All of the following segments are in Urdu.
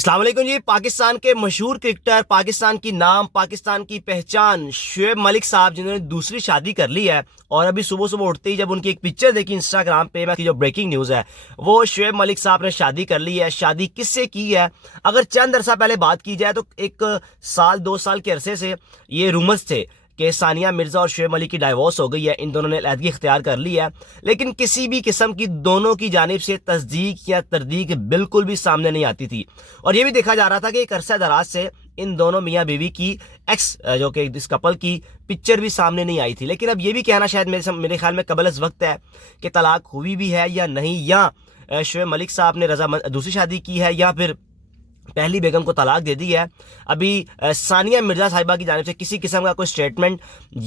السلام علیکم جی۔ پاکستان کے مشہور کرکٹر، پاکستان کی نام، پاکستان کی پہچان شعیب ملک صاحب جنہوں نے دوسری شادی کر لی ہے، اور ابھی صبح صبح اٹھتے ہی جب ان کی ایک پکچر دیکھی انسٹاگرام پہ کی جو بریکنگ نیوز ہے وہ شعیب ملک صاحب نے شادی کر لی ہے۔ شادی کس سے کی ہے؟ اگر چند عرصہ پہلے بات کی جائے تو ایک سال دو سال کے عرصے سے یہ رومرز تھے کہ ثانیہ مرزا اور شعیب ملک کی ڈائیورس ہو گئی ہے، ان دونوں نے علیحدگی اختیار کر لی ہے، لیکن کسی بھی قسم کی دونوں کی جانب سے تصدیق یا تردید بالکل بھی سامنے نہیں آتی تھی، اور یہ بھی دیکھا جا رہا تھا کہ ایک عرصہ دراز سے ان دونوں میاں بیوی کی ایکس جو کہ اس کپل کی پکچر بھی سامنے نہیں آئی تھی۔ لیکن اب یہ بھی کہنا شاید میرے خیال میں قبل از وقت ہے کہ طلاق ہوئی بھی ہے یا نہیں، یا شعیب ملک صاحب نے دوسری شادی کی ہے یا پھر پہلی بیگم کو طلاق دے دی ہے۔ ابھی ثانیہ مرزا صاحبہ کی جانب سے کسی قسم کا کوئی سٹیٹمنٹ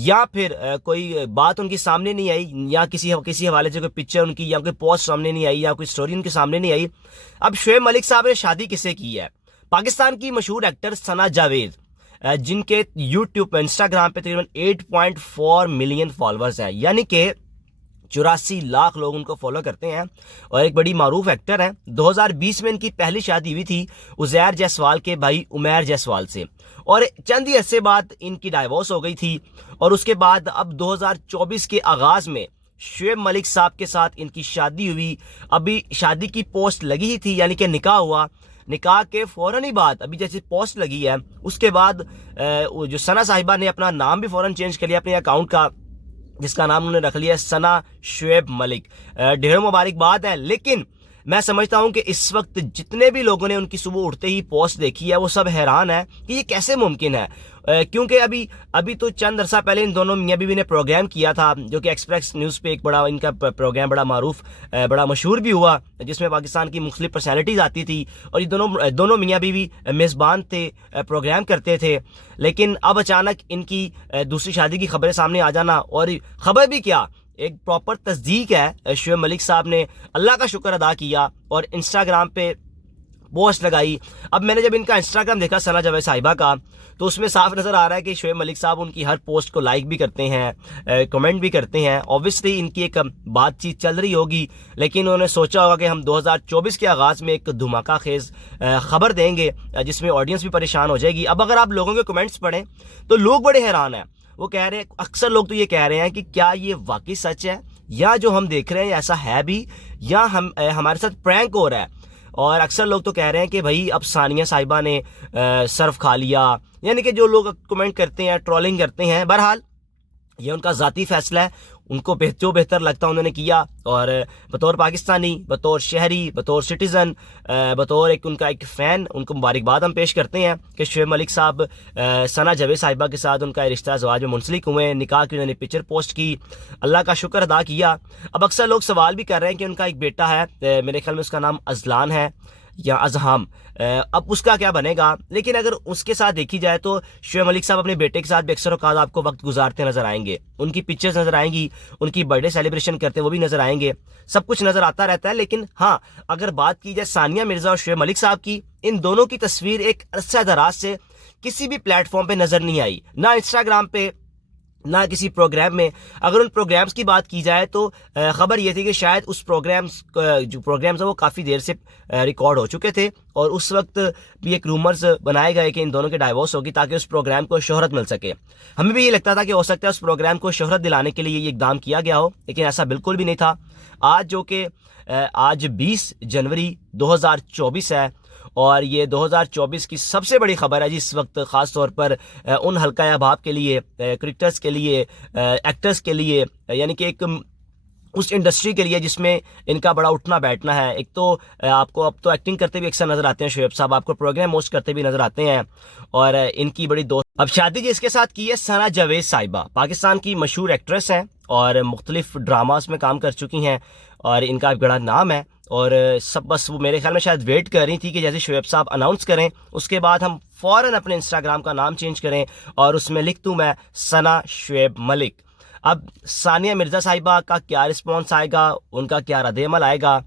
یا پھر کوئی بات ان کی سامنے نہیں آئی، یا کسی حوالے سے کوئی پکچر ان کی یا کوئی پوسٹ سامنے نہیں آئی یا کوئی سٹوری ان کے سامنے نہیں آئی۔ اب شعیب ملک صاحب نے شادی کس سے کی ہے؟ پاکستان کی مشہور ایکٹر ثنا جاوید، جن کے یوٹیوب پہ انسٹاگرام پہ تقریباً 8.4 ملین فالورز ہیں، یعنی کہ 84 لاکھ لوگ ان کو فالو کرتے ہیں، اور ایک بڑی معروف ایکٹر ہیں۔ 2020 میں ان کی پہلی شادی ہوئی تھی عزیر جیسوال کے بھائی عمیر جیسوال سے، اور چند ہی عرصے بعد ان کی ڈائیورس ہو گئی تھی، اور اس کے بعد اب 2024 کے آغاز میں شعیب ملک صاحب کے ساتھ ان کی شادی ہوئی۔ ابھی شادی کی پوسٹ لگی ہی تھی، یعنی کہ نکاح ہوا، نکاح کے فوراً ہی بعد ابھی جیسے پوسٹ لگی ہے اس کے بعد جو ثنا صاحبہ نے اپنا نام بھی فوراً چینج کر لیا اپنے اکاؤنٹ کا، جس کا نام انہوں نے رکھ لیا ثنا شعیب ملک۔ ڈھیر مبارکباد ہے، لیکن میں سمجھتا ہوں کہ اس وقت جتنے بھی لوگوں نے ان کی صبح اٹھتے ہی پوسٹ دیکھی ہے وہ سب حیران ہے کہ یہ کیسے ممکن ہے، کیونکہ ابھی تو چند عرصہ پہلے ان دونوں میاں بیوی نے پروگرام کیا تھا جو کہ ایکسپریس نیوز پہ ایک بڑا ان کا پروگرام بڑا معروف بڑا مشہور بھی ہوا، جس میں پاکستان کی مختلف پرسنالٹیز آتی تھی، اور یہ دونوں میاں بیوی میزبان تھے، پروگرام کرتے تھے۔ لیکن اب اچانک ان کی دوسری شادی کی خبریں سامنے آ جانا، اور خبر بھی کیا ایک پراپر تصدیق ہے۔ شعیب ملک صاحب نے اللہ کا شکر ادا کیا اور انسٹاگرام پہ پوسٹ لگائی۔ اب میں نے جب ان کا انسٹاگرام دیکھا ثنا جاوید صاحبہ کا، تو اس میں صاف نظر آ رہا ہے کہ شعیب ملک صاحب ان کی ہر پوسٹ کو لائک بھی کرتے ہیں، کمنٹ بھی کرتے ہیں۔ اوبویسلی ان کی ایک بات چیت چل رہی ہوگی، لیکن انہوں نے سوچا ہوگا کہ ہم 2024 کے آغاز میں ایک دھماکہ خیز خبر دیں گے جس میں آڈینس بھی پریشان ہو جائے گی۔ اب اگر آپ لوگوں کے کمنٹس پڑھیں تو لوگ بڑے حیران ہیں، وہ کہہ رہے ہیں، اکثر لوگ تو یہ کہہ رہے ہیں کہ کیا یہ واقعی سچ ہے، یا جو ہم دیکھ رہے ہیں ایسا ہے بھی، یا ہمارے ساتھ پرینک ہو رہا ہے۔ اور اکثر لوگ تو کہہ رہے ہیں کہ بھائی اب ثانیہ صاحبہ نے صرف کھا لیا، یعنی کہ جو لوگ کمنٹ کرتے ہیں، ٹرولنگ کرتے ہیں، بہرحال یہ ان کا ذاتی فیصلہ ہے، ان کو جو بہتر لگتا انہوں نے کیا، اور بطور پاکستانی، بطور شہری، بطور سٹیزن، بطور ان کا ایک فین، ان کو مبارکباد ہم پیش کرتے ہیں کہ شعیب ملک صاحب ثنا جاوید صاحبہ کے ساتھ ان کا رشتہ زواج میں منسلک ہوئے، نکاح کی انہوں نے پکچر پوسٹ کی، اللہ کا شکر ادا کیا۔ اب اکثر لوگ سوال بھی کر رہے ہیں کہ ان کا ایک بیٹا ہے، میرے خیال میں اس کا نام اذلان ہے یا اذہام، اب اس کا کیا بنے گا؟ لیکن اگر اس کے ساتھ دیکھی جائے تو شعیب ملک صاحب اپنے بیٹے کے ساتھ بھی اکثر اوقات آپ کو وقت گزارتے نظر آئیں گے، ان کی پکچرز نظر آئیں گی، ان کی برتھ ڈے سیلیبریشن کرتے وہ بھی نظر آئیں گے، سب کچھ نظر آتا رہتا ہے۔ لیکن ہاں، اگر بات کی جائے ثانیہ مرزا اور شعیب ملک صاحب کی، ان دونوں کی تصویر ایک عرصہ دراز سے کسی بھی پلیٹ فارم پہ نظر نہیں آئی، نہ انسٹاگرام پہ، نہ کسی پروگرام میں۔ اگر ان پروگرامز کی بات کی جائے تو خبر یہ تھی کہ شاید اس جو پروگرامز ہیں وہ کافی دیر سے ریکارڈ ہو چکے تھے، اور اس وقت بھی ایک رومرز بنائے گئے کہ ان دونوں کے ڈائیورس ہوگی تاکہ اس پروگرام کو شہرت مل سکے۔ ہمیں بھی یہ لگتا تھا کہ ہو سکتا ہے اس پروگرام کو شہرت دلانے کے لیے یہ اقدام کیا گیا ہو، لیکن ایسا بالکل بھی نہیں تھا۔ آج 20 جنوری 2024 ہے، اور یہ 2024 کی سب سے بڑی خبر ہے جی اس وقت، خاص طور پر ان حلقہ احباب کے لیے، کرکٹرز کے لیے، ایکٹرز کے لیے، یعنی کہ ایک اس انڈسٹری کے لیے جس میں ان کا بڑا اٹھنا بیٹھنا ہے۔ ایک تو آپ کو اب تو ایکٹنگ کرتے بھی اکثر نظر آتے ہیں شعیب صاحب، آپ کو پروگرام ہوسٹ کرتے بھی نظر آتے ہیں، اور ان کی بڑی دوست اب شادی جس کے ساتھ کی ہے ثنا جاوید صاحبہ، پاکستان کی مشہور ایکٹریس ہیں اور مختلف ڈراماز میں کام کر چکی ہیں، اور ان کا بڑا نام ہے، اور سب بس وہ میرے خیال میں شاید ویٹ کر رہی تھی کہ جیسے شعیب صاحب اناؤنس کریں اس کے بعد ہم فوراً اپنے انسٹاگرام کا نام چینج کریں اور اس میں لکھ دوں میں ثنا شعیب ملک۔ اب ثانیہ مرزا صاحبہ کا کیا رسپانس آئے گا، ان کا کیا رد عمل آئے گا،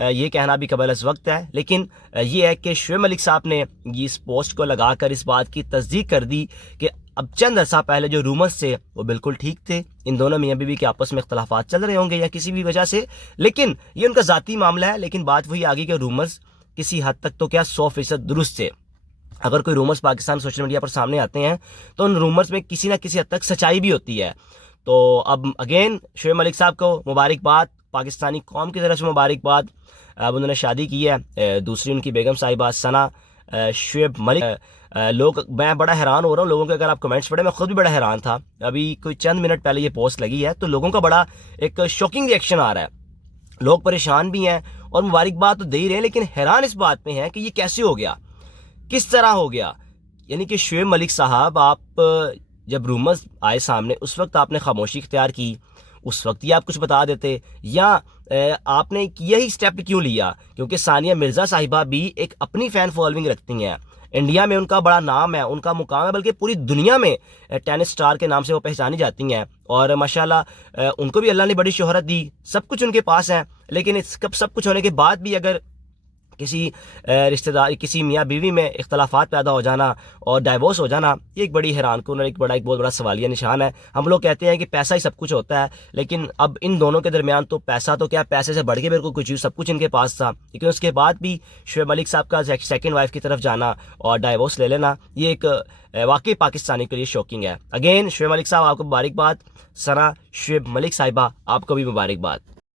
یہ کہنا بھی قبل از وقت ہے، لیکن یہ ہے کہ شعیب ملک صاحب نے اس پوسٹ کو لگا کر اس بات کی تصدیق کر دی کہ اب چند عرصہ پہلے جو رومرز تھے وہ بالکل ٹھیک تھے، ان دونوں میاں بیوی کے آپس میں اختلافات چل رہے ہوں گے یا کسی بھی وجہ سے، لیکن یہ ان کا ذاتی معاملہ ہے، لیکن بات وہی آگی کہ رومرز کسی حد تک تو کیا 100% درست تھے. اگر کوئی رومرز پاکستان سوشل میڈیا پر سامنے آتے ہیں تو ان رومرز میں کسی نہ کسی حد تک سچائی بھی ہوتی ہے. تو اب اگین شعیب ملک صاحب کو مبارکباد, پاکستانی قوم کی طرف سے مبارکباد. اب انہوں نے شادی کی ہے, دوسری ان کی بیگم صاحبہ ثنا شعیب ملک. میں بڑا حیران ہو رہا ہوں لوگوں کے, اگر آپ کمنٹس پڑھیں, میں خود بھی بڑا حیران تھا. ابھی کوئی چند منٹ پہلے یہ پوسٹ لگی ہے تو لوگوں کا بڑا ایک شاکنگ ریئیکشن آ رہا ہے. لوگ پریشان بھی ہیں اور مبارکباد تو دے ہی رہے ہیں, لیکن حیران اس بات پہ ہیں کہ یہ کیسے ہو گیا, کس طرح ہو گیا. یعنی کہ شعیب ملک صاحب, آپ جب رومرز آئے سامنے اس وقت آپ نے خاموشی اختیار کی, اس وقت ہی آپ کچھ بتا دیتے, یا آپ نے یہی سٹیپ کیوں لیا؟ کیونکہ ثانیہ مرزا صاحبہ بھی ایک اپنی فین فالوئنگ رکھتی ہیں, انڈیا میں ان کا بڑا نام ہے, ان کا مقام ہے, بلکہ پوری دنیا میں ٹینس سٹار کے نام سے وہ پہچانی جاتی ہیں. اور ماشاءاللہ ان کو بھی اللہ نے بڑی شہرت دی, سب کچھ ان کے پاس ہے. لیکن اس سب کچھ ہونے کے بعد بھی اگر کسی رشتہ دار, کسی میاں بیوی میں اختلافات پیدا ہو جانا اور ڈائیورس ہو جانا, یہ ایک بڑی حیران کن اور ایک بہت بڑا سوالیہ نشان ہے. ہم لوگ کہتے ہیں کہ پیسہ ہی سب کچھ ہوتا ہے, لیکن اب ان دونوں کے درمیان تو پیسہ تو کیا, پیسے سے بڑھ کے میرے کو کچھ سب کچھ ان کے پاس تھا. لیکن اس کے بعد بھی شعیب ملک صاحب کا سیکنڈ وائف کی طرف جانا اور ڈائیورس لے لینا, یہ ایک واقعی پاکستانی کے لیے شوکنگ ہے. اگین شعیب ملک صاحب آپ کو مبارکباد, ثنا شعیب ملک صاحبہ آپ کو بھی مبارکباد.